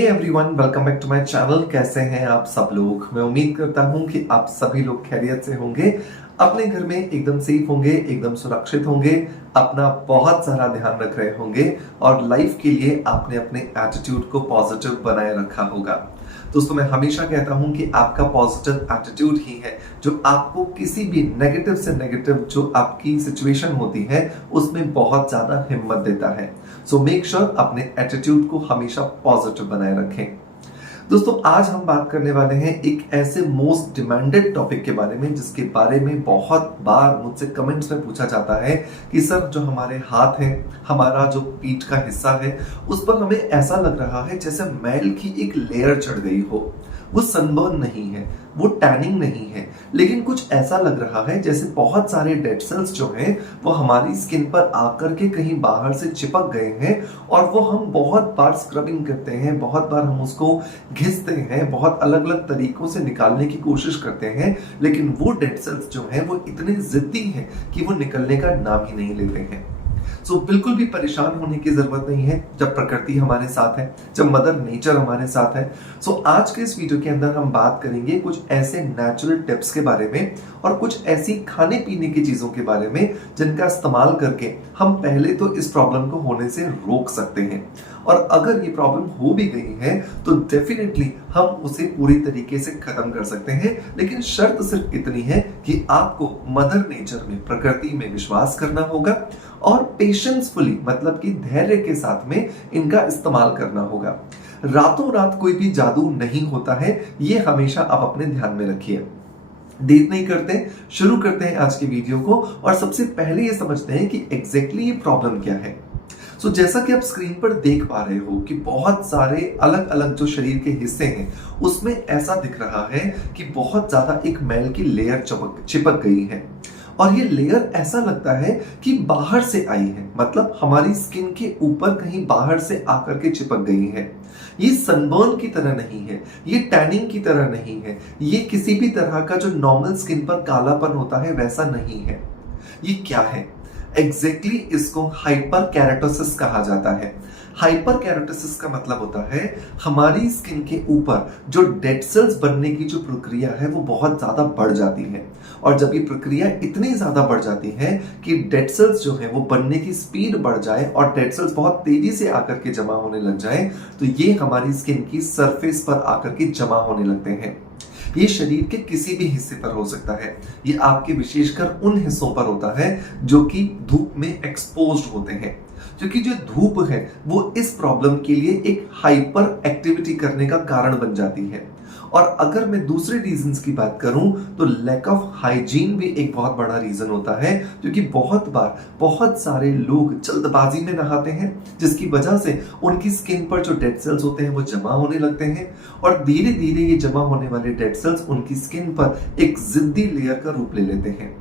Everyone, welcome back to my channel. कैसे हैं आप सब लोग? मैं उम्मीद करता हूं कि आप सभी लोग खैरियत से होंगे, अपने घर में एकदम सेफ होंगे, एकदम सुरक्षित होंगे, अपना बहुत सारा ध्यान रख रहे होंगे और लाइफ के लिए आपने अपने एटीट्यूड को पॉजिटिव बनाए रखा होगा। दोस्तों, मैं हमेशा कहता हूं कि आपका पॉजिटिव एटीट्यूड ही है जो आपको किसी भी नेगेटिव से नेगेटिव जो आपकी सिचुएशन होती है उसमें बहुत ज्यादा हिम्मत देता है। सो मेक श्योर अपने एटीट्यूड को हमेशा पॉजिटिव बनाए रखें। दोस्तों, आज हम बात करने वाले हैं एक ऐसे मोस्ट डिमांडेड टॉपिक के बारे में जिसके बारे में बहुत बार मुझसे कमेंट्स में पूछा जाता है कि सर, जो हमारे हाथ हैं, हमारा जो पीठ का हिस्सा है, उस पर हमें ऐसा लग रहा है जैसे मैल की एक लेयर चढ़ गई हो। वो सनबर्न नहीं है, वो टैनिंग नहीं है, लेकिन कुछ ऐसा लग रहा है जैसे बहुत सारे डेड सेल्स जो हैं वो हमारी स्किन पर आकर के कहीं बाहर से चिपक गए हैं और वो हम बहुत बार स्क्रबिंग करते हैं, बहुत बार हम उसको घिसते हैं, बहुत अलग अलग तरीकों से निकालने की कोशिश करते हैं, लेकिन वो डेड सेल्स जो हैं वो इतने जिद्दी हैं कि वो निकलने का नाम ही नहीं लेते हैं। सो बिल्कुल भी परेशान होने की जरूरत नहीं है जब प्रकृति हमारे साथ है, जब मदर नेचर हमारे साथ है। सो आज के इस वीडियो के अंदर हम बात करेंगे कुछ ऐसे नेचुरल टिप्स के बारे में और कुछ ऐसी खाने पीने की चीजों के बारे में जिनका इस्तेमाल करके हम पहले तो इस प्रॉब्लम को होने से रोक सकते हैं, और अगर ये प्रॉब्लम हो भी गई है तो डेफिनेटली हम उसे पूरी तरीके से खत्म कर सकते हैं। लेकिन शर्त सिर्फ इतनी है कि आपको मदर नेचर में, प्रकृति में विश्वास करना होगा और पेशेंसफुली, मतलब कि धैर्य के साथ में इनका इस्तेमाल करना होगा। रातों रात कोई भी जादू नहीं होता है, ये हमेशा आप अपने ध्यान में रखिए। देर नहीं करते, शुरू करते हैं आज की वीडियो को और सबसे पहले ये समझते हैं कि एग्जैक्टली ये प्रॉब्लम क्या है। सो जैसा कि आप स्क्रीन पर देख पा रहे हो कि बहुत सारे अलग अलग जो शरीर के हिस्से हैं उसमें ऐसा दिख रहा है कि बहुत ज्यादा एक मैल की लेयर चिपक गई है, और ये लेयर ऐसा लगता है कि बाहर से आई है, मतलब हमारी स्किन के ऊपर कहीं बाहर से आकर के चिपक गई है। ये सनबर्न की तरह नहीं है, ये टैनिंग की तरह नहीं है, ये किसी भी तरह का जो नॉर्मल स्किन पर कालापन होता है वैसा नहीं है। ये क्या है? एग्जैक्टली इसको हाइपर केराटोसिस कहा जाता है। हाइपर केराटोसिस का मतलब होता है हमारी स्किन के ऊपर जो डेड सेल्स बनने की जो प्रक्रिया है वो बहुत ज्यादा बढ़ जाती है, और जब ये प्रक्रिया इतनी ज्यादा बढ़ जाती है कि डेड सेल्स जो है वो बनने की स्पीड बढ़ जाए और डेड सेल्स बहुत तेजी से आकर के जमा होने लग जाए, तो ये हमारी स्किन की सरफेस पर आकर के जमा होने लगते हैं। ये शरीर के किसी भी हिस्से पर हो सकता है, ये आपके विशेषकर उन हिस्सों पर होता है जो कि धूप में एक्सपोज्ड होते हैं, क्योंकि जो धूप है वो इस प्रॉब्लम के लिए एक हाइपर एक्टिविटी करने का कारण बन जाती है। और अगर मैं दूसरे रीजंस की बात करूं तो लैक ऑफ हाइजीन भी एक बहुत बड़ा रीजन होता है, क्योंकि बहुत बार बहुत सारे लोग जल्दबाजी में नहाते हैं जिसकी वजह से उनकी स्किन पर जो डेड सेल्स होते हैं वो जमा होने लगते हैं, और धीरे धीरे ये जमा होने वाले डेड सेल्स उनकी स्किन पर एक जिद्दी लेयर का रूप ले लेते हैं।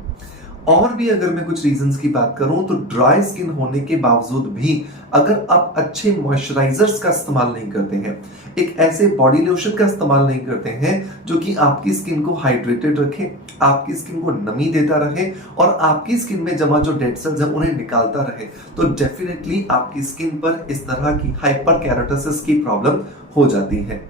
और भी अगर मैं कुछ रीजंस की बात करूं तो ड्राई स्किन होने के बावजूद भी अगर आप अच्छे मॉइस्चराइजर्स का इस्तेमाल नहीं करते हैं, एक ऐसे बॉडी लोशन का इस्तेमाल नहीं करते हैं जो कि आपकी स्किन को हाइड्रेटेड रखे, आपकी स्किन को नमी देता रहे और आपकी स्किन में जमा जो डेड सेल्स हैं उन्हें निकालता रहे, तो डेफिनेटली आपकी स्किन पर इस तरह की हाइपर केराटोसिस की प्रॉब्लम हो जाती है।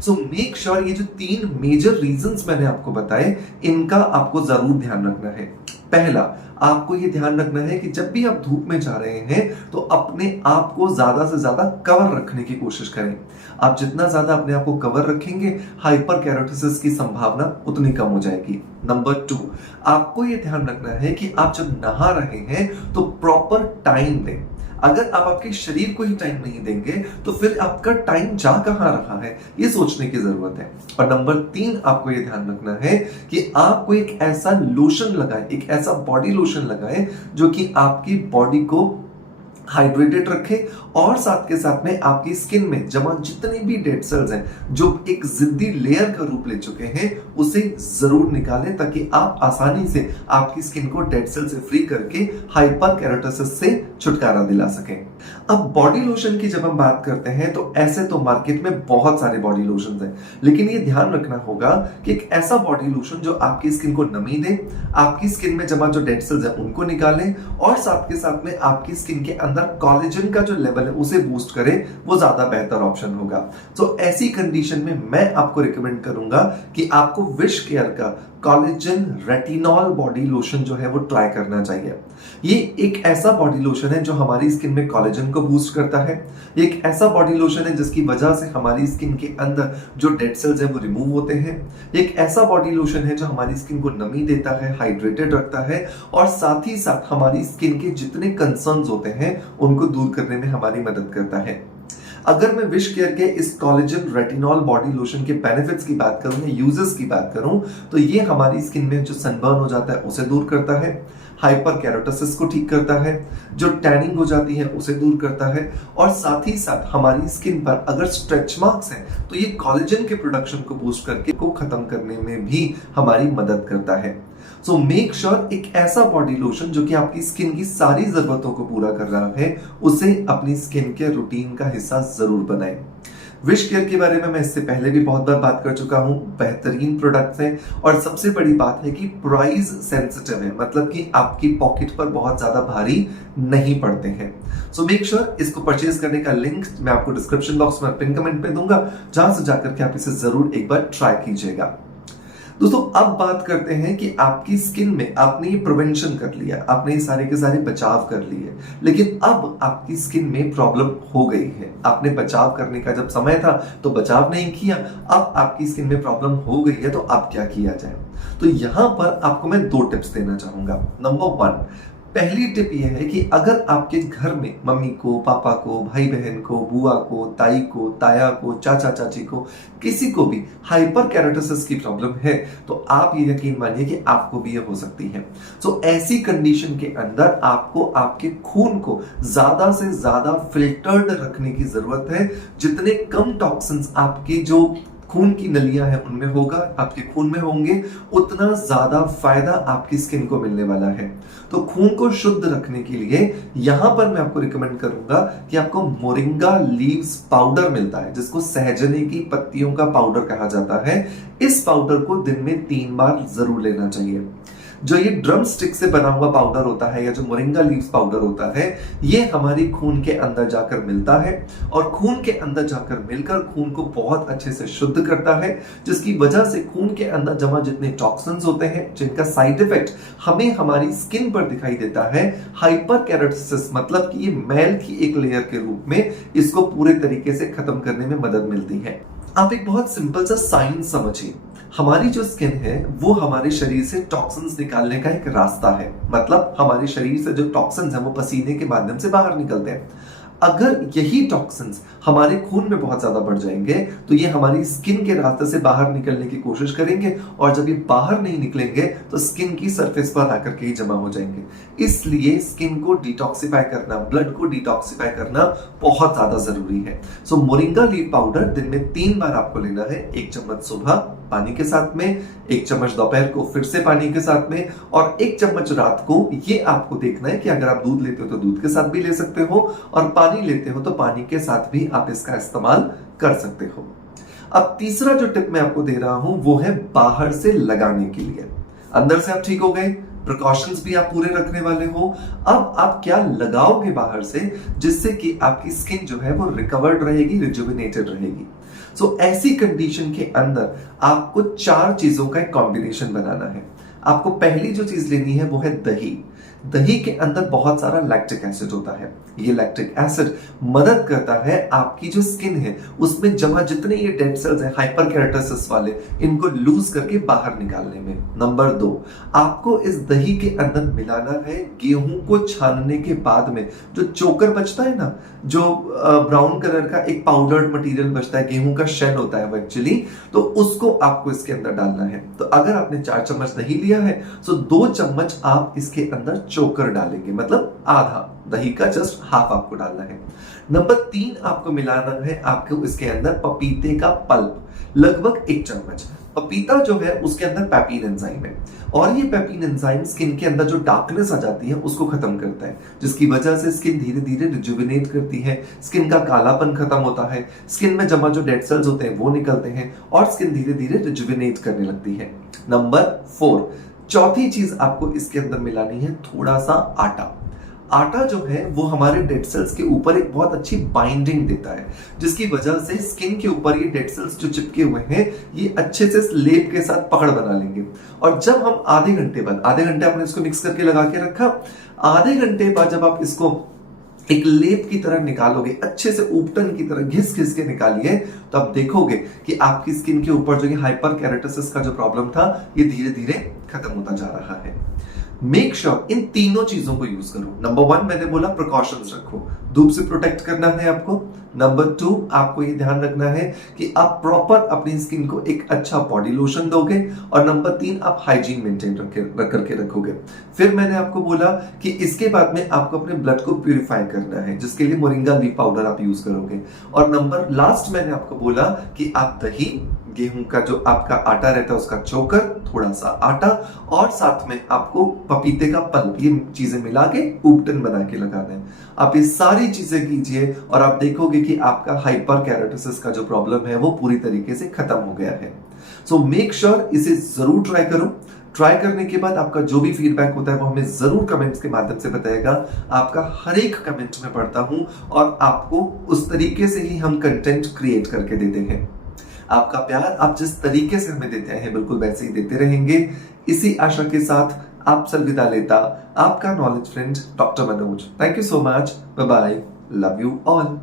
सो मेक श्योर ये जो 3 मेजर रीजंस मैंने आपको बताए इनका आपको जरूर ध्यान रखना है। पहला, आपको ये ध्यान रखना है कि जब भी आप धूप में जा रहे हैं तो अपने आप को ज्यादा से ज्यादा कवर रखने की कोशिश करें। आप जितना ज्यादा अपने आप को कवर रखेंगे, हाइपर केराटोसिस की संभावना उतनी कम हो जाएगी। नंबर 2, आपको ये ध्यान रखना है कि आप जब नहा रहे हैं तो प्रॉपर टाइम दें। अगर आप आपके शरीर को ही टाइम नहीं देंगे तो फिर आपका टाइम जा कहां रहा है, ये सोचने की जरूरत है। और नंबर 3, आपको ये ध्यान रखना है कि आप कोई एक ऐसा लोशन लगाएं, एक ऐसा बॉडी लोशन लगाएं जो कि आपकी बॉडी को हाइड्रेटेड रखे और साथ के साथ में आपकी स्किन में जमा जितने भी डेड सेल्स हैं जो एक जिद्दी लेयर का रूप ले चुके हैं उसे जरूर निकालें, ताकि आप आसानी से आपकी स्किन को डेड सेल से फ्री करके हाइपर केराटोसिस से छुटकारा दिला सके। अब बॉडी लोशन की जब हम बात करते हैं तो ऐसे तो मार्केट में बहुत सारे बॉडी लोशन हैं, लेकिन ये ध्यान रखना होगा कि एक ऐसा बॉडी लोशन जो आपकी स्किन को नमी दे, आपकी स्किन में जमा जो डेड सेल्स है उनको निकाले और साथ के साथ में आपकी स्किन के अंदर कोलेजन का जो लेवल है उसे बूस्ट करे, वो ज्यादा बेहतर ऑप्शन होगा। तो ऐसी कंडीशन में मैं आपको रिकमेंड करूंगा कि आपको विश केयर का कोलेजन रेटिनॉल बॉडी लोशन जो है वो ट्राई करना चाहिए। ये एक ऐसा बॉडी लोशन है जो हमारी स्किन में कोलेजन को बूस्ट करता है। ये एक ऐसा बॉडी लोशन है जिसकी वजह से हमारी स्किन के अंदर जो डेड सेल्स है वो रिमूव होते हैं। एक ऐसा बॉडी लोशन है जो हमारी स्किन को नमी देता है, हाइड्रेटेड रखता है और साथ ही साथ हमारी स्किन के जितने कंसर्न्स होते हैं उनको दूर करने में हमारी मदद करता है। अगर मैं विश केयर के इस कोलेजन रेटिनॉल बॉडी लोशन के बेनिफिट्स की बात करूं या यूजेस की बात करूं तो ये हमारी स्किन में जो सनबर्न हो जाता है उसे दूर करता है, हाइपर केराटोसिस को ठीक करता है, जो टैनिंग हो जाती है उसे दूर करता है और साथ ही साथ हमारी स्किन पर अगर स्ट्रेच मार्क्स हैं तो ये कोलेजन के प्रोडक्शन को बूस्ट करके को खत्म करने में भी हमारी मदद करता है। सो मेक श्योर एक ऐसा बॉडी लोशन जो कि आपकी स्किन की सारी जरूरतों को पूरा कर रहा है उसे अपनी स्किन के रूटीन का हिस्सा जरूर बनाएं। विश केयर के बारे में मैं इससे पहले भी बहुत बार बात कर चुका हूं। बेहतरीन प्रोडक्ट्स हैं और सबसे बड़ी बात है कि प्राइस सेंसिटिव है, मतलब कि आपकी पॉकेट पर बहुत ज्यादा भारी नहीं पड़ते हैं। सो मेक श्योर इसको परचेज करने का लिंक मैं आपको डिस्क्रिप्शन बॉक्स में पिन कमेंट पे दूंगा, जहां से जाकर के आप इसे जरूर एक बार ट्राई कीजिएगा। दोस्तों अब बात करते हैं कि आपकी स्किन में आपने ये प्रिवेंशन कर लिया, आपने ये सारे के सारे बचाव कर लिए, लेकिन अब आपकी स्किन में प्रॉब्लम हो गई है। आपने बचाव करने का जब समय था तो बचाव नहीं किया, अब आपकी स्किन में प्रॉब्लम हो गई है तो अब क्या किया जाए। तो यहां पर आपको मैं 2 टिप्स देना चाहूंगा। नंबर 1, पहली टिप यह है कि अगर आपके घर में मम्मी को, पापा को, भाई बहन को, बुआ को, ताई को, ताया को, चाचा चाची को, किसी को भी हाइपर केराटोसिस की प्रॉब्लम है तो आप ये यकीन मानिए कि आपको भी ये हो सकती है। सो ऐसी कंडीशन के अंदर आपको आपके खून को ज्यादा से ज्यादा फिल्टर्ड रखने की जरूरत है। जितने कम टॉक्सिन्स आपके जो खून की नलियां हैं उनमें होगा, आपके खून में होंगे, उतना ज्यादा फायदा आपकी स्किन को मिलने वाला है। तो खून को शुद्ध रखने के लिए यहां पर मैं आपको रिकमेंड करूंगा कि आपको मोरिंगा लीव्स पाउडर मिलता है, जिसको सहजने की पत्तियों का पाउडर कहा जाता है। इस पाउडर को दिन में 3 बार जरूर लेना चाहिए। जो ये ड्रम स्टिक से बना हुआ पाउडर होता है या जो मोरिंगा लीव्स पाउडर होता है, ये हमारी खून के अंदर जाकर मिलता है और खून के अंदर जाकर मिलकर खून को बहुत अच्छे से शुद्ध करता है, जिसकी वजह से खून के अंदर जमा जितने टॉक्सिन्स होते हैं जिनका साइड इफेक्ट हमें हमारी स्किन पर दिखाई देता है, हाइपर केराटोसिस, मतलब कि ये मैल की एक लेयर के रूप में, इसको पूरे तरीके से खत्म करने में मदद मिलती है। आप एक बहुत सिंपल सा साइंस समझिए, हमारी जो स्किन है वो हमारे शरीर से टॉक्सिन्स निकालने का एक रास्ता है। मतलब हमारे शरीर से जो टॉक्सिन्स हैं वो पसीने के माध्यम से बाहर निकलते हैं। अगर यही टॉक्सिन्स हमारे खून में बहुत ज्यादा बढ़ जाएंगे तो ये हमारी स्किन के रास्ते से बाहर निकलने की कोशिश करेंगे और जब ये बाहर नहीं निकलेंगे तो स्किन की सरफेस पर आकर के ही जमा हो जाएंगे। इसलिए स्किन को डिटॉक्सिफाई करना, ब्लड को डिटॉक्सिफाई करना बहुत ज्यादा जरूरी है। सो मोरिंगा लीफ पाउडर दिन में 3 बार आपको लेना है। 1 चम्मच सुबह पानी के साथ में, 1 चम्मच दोपहर को फिर से पानी के साथ में और 1 चम्मच रात को। ये आपको देखना है कि अगर आप दूध लेते हो तो दूध के साथ भी ले सकते हो और पानी लेते हो तो पानी के साथ भी आप इसका इस्तेमाल कर सकते हो। अब तीसरा जो टिप मैं आपको दे रहा हूं वो है बाहर से लगाने के लिए। अंदर से आप ठीक हो गए, प्रिकॉशंस भी आप पूरे रखने वाले हो, अब आप क्या लगाओगे बाहर से जिससे कि आपकी स्किन जो है वो रिकवर्ड रहेगी, रिजुविनेटेड रहेगी। सो ऐसी कंडीशन के अंदर आपको 4 चीजों का एक कॉम्बिनेशन बनाना है। आपको पहली जो चीज लेनी है वो है दही। दही के अंदर बहुत सारा लैक्टिक एसिड होता है। ये लैक्टिक एसिड मदद करता है आपकी जो स्किन है उसमें जमा जितने ये डेड सेल्स हैं हाइपर केराटोसिस वाले, इनको लूज करके बाहर निकालने में। नंबर 2, आपको इस दही के अंदर मिलाना है गेहूं को छानने के बाद में जो चोकर बचता है ना, जो ब्राउन कलर का एक पाउडर्ड मटेरियल बचता है, गेहूं का शेल होता है वो एक्चुअली, तो उसको आपको इसके अंदर डालना है। तो अगर आपने 4 चम्मच दही लिया है तो 2 चम्मच आप इसके अंदर चोकर डालेंगे, मतलब आधा दही का जस्ट हाफ आपको डालना है। नंबर 3 आपको मिलाना है आपको इसके अंदर पपीते का पल्प, लगभग 1 चम्मच। पपीता जो है उसके अंदर पैपिन एंजाइम है और ये पैपिन एंजाइम स्किन के अंदर जो डार्कनेस आ जाती है उसको खत्म करता है, जिसकी वजह से स्किन धीरे धीरे रिजुविनेट करती है, स्किन का कालापन खत्म होता है, स्किन में जमा जो डेड सेल्स होते हैं वो निकलते हैं और स्किन धीरे धीरे रिजुविनेट करने लगती है। नंबर 4, चौथी चीज आपको इसके अंदर मिलानी है थोड़ा सा आटा। आटा जो है वो हमारे डेड सेल्स के ऊपर एक बहुत अच्छी बाइंडिंग देता है, जिसकी वजह से स्किन के ऊपर ये डेड सेल्स जो चिपके हुए हैं ये अच्छे से लेप के साथ पकड़ बना लेंगे। और जब हम आधे घंटे आपने इसको मिक्स करके लगा के रखा, आधे घंटे बाद जब आप इसको एक लेप की तरह निकालोगे, अच्छे से उपटन की तरह घिस घिस के निकालिए, तो आप देखोगे कि आपकी स्किन के ऊपर जो ये हाइपर केराटिसिस का जो प्रॉब्लम था ये धीरे धीरे खत्म होता जा रहा है। मेक श्योर इन तीनों चीजों को यूज करो। नंबर 1 मैंने बोला प्रिकॉशंस रखो, धूप से प्रोटेक्ट करना है आपको। नंबर 2 आपको ये ध्यान रखना है कि आप प्रॉपर अपनी स्किन को एक अच्छा बॉडी लोशन दोगे। और नंबर 3 आप हाइजीन मेंटेन करके रखोगे। फिर मैंने आपको बोला कि इसके बाद में आपको अपने ब्लड को प्यूरिफाई करना है, जिसके लिए मोरिंगा लीफ पाउडर आप यूज करोगे। और नंबर लास्ट मैंने आपको बोला कि आप दही, गेहूं का जो आपका आटा रहता है उसका चोकर, थोड़ा सा आटा और साथ में आपको पपीते का पल्प, ये चीजें मिला के उपटन बना के लगाना है। आप ये सारी चीजें कीजिए और आप देखोगे कि आपका हाइपर केराटिसिस का जो प्रॉब्लम है वो पूरी तरीके से खत्म हो गया है। सो मेक श्योर इसे जरूर ट्राई करो। ट्राई करने के बाद आपका जो भी फीडबैक होता है वो हमें जरूर कमेंट्स के माध्यम से बताएगा। आपका हर एक कमेंट में पढ़ता हूं और आपको उस तरीके से ही हम कंटेंट क्रिएट करके देते हैं। आपका प्यार आप जिस तरीके से हमें देते हैं बिल्कुल वैसे ही देते रहेंगे। इसी आशा के साथ आपसे अलविदा लेता आपका knowledge friend doctor Manoj. Thank you so much, bye bye, love you all.